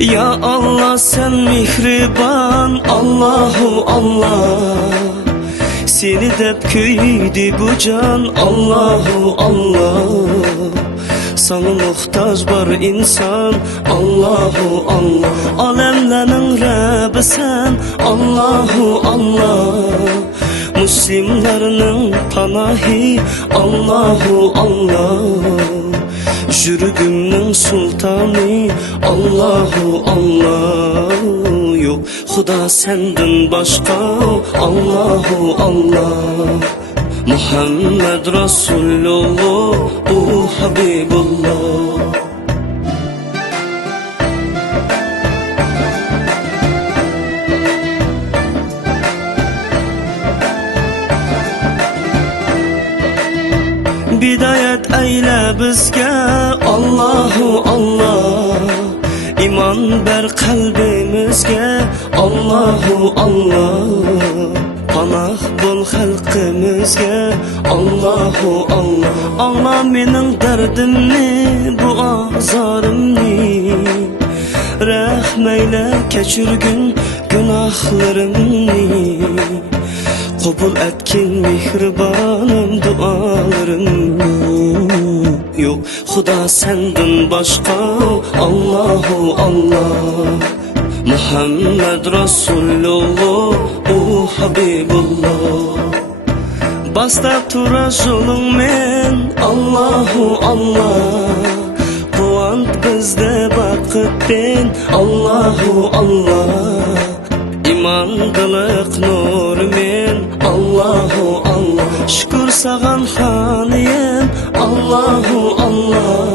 Ya Allah sen mihriban, Allahu Allah. Seni dep köydi bu can, Allahu Allah. Sana muhtaç var insan, Allahu Allah. Alemlerin Rabbi sen, Allahu Allah. Müslimlerinin panahi, Allahu Allah. Jürgümün sultanı, Allahu Allah. Yok Xuda senden başka, Allahu Allah. Muhammed Resulullah, o Habibullah. Bidayet eyle bizge, Allahu Allah. İman ber kalbimizge, Allahu Allah. Panah bul halkımızge, Allahu Allah. Anla menin derdimni, bu azarımni. Rahmeyle keçirgin günahlarımni. Kabul etkin mihribanım dualarımı. Yok Xuda senden başka, Allahu Allah. Muhammed Resulullah, o Habibullah. Bastap tura yolun men, Allahu Allah. Quvant bizde bakıt ben, Allahu Allah. İman qılıq nur men, Allahu Allah. Şükür sağan haniyem, Allahu Allah.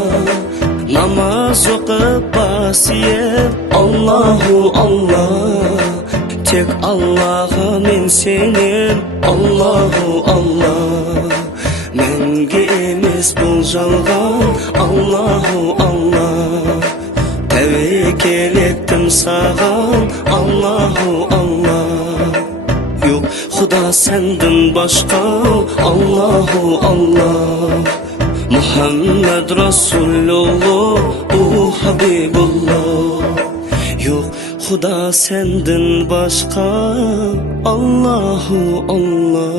Namaz oqib basiyem, Allahu Allah. Tek Allah'a men senim, Allahu Allah. Menge emes bu jalgan, Allahu Allah. Tevekkül ettim sağan, Allahu Allah. Yok Xuda senden başka, Allahu Allah. Muhammed Resulullah, o Habibullah. Yok Xuda senden başka, Allahu Allah.